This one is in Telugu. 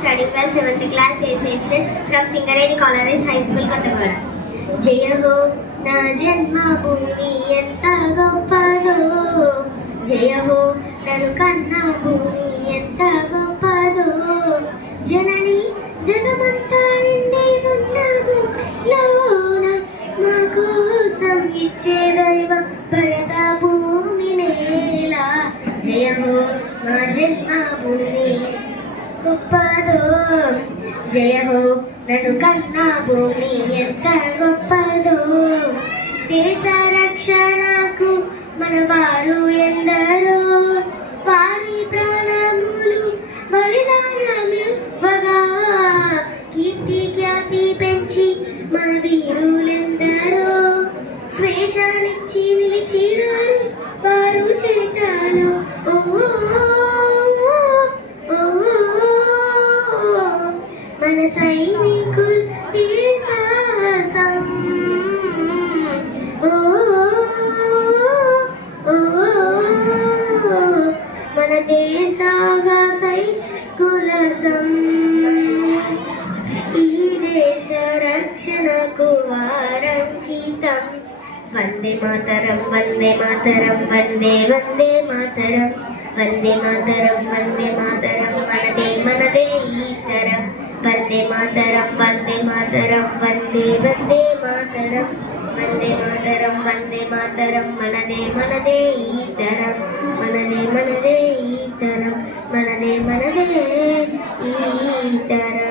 studying well 7th class A section from Singareni College High School, Kottagooda. Jaya ho na janma bhoomi enta goppado, Jaya ho nanu kanna bhoomi enta goppado, janani jagamanta ninde unnadu lona ma kosam iche daivam bharata bhoomi nela. Jaya ho ma janma bhoomi goppado, Jaya ho nanu kanna bhoomi enta goppado. దేశ రక్షణకు మన వారు ఎందరో, వారి ప్రాణములు బలిదానమివ్వగా కీర్తి ఖ్యాతి పెంచి మన వీరులెందరో, స్వేచ్ఛనిచ్చి నిలిచినారు వారు చరిత్రలో. మన సైనికులు దేశాసం, మన దేశాగా సైకులసం, ఈ దేశ రక్షణకు వారంకితం. వందే మాతరం వందే మాతరం వందే వందే మాతరం, వందే మాతరం వందే మాతరం మనదే మనదే ఈ తరం. వందే మాతరం వందే మాతరం వందే వందే మాతరం, వందే మాతరం వందే మాతరం మనదే మనదే ఈ తరం. మనదే మనదే ఈ తరం, మనదే మనదే ఈ తరం.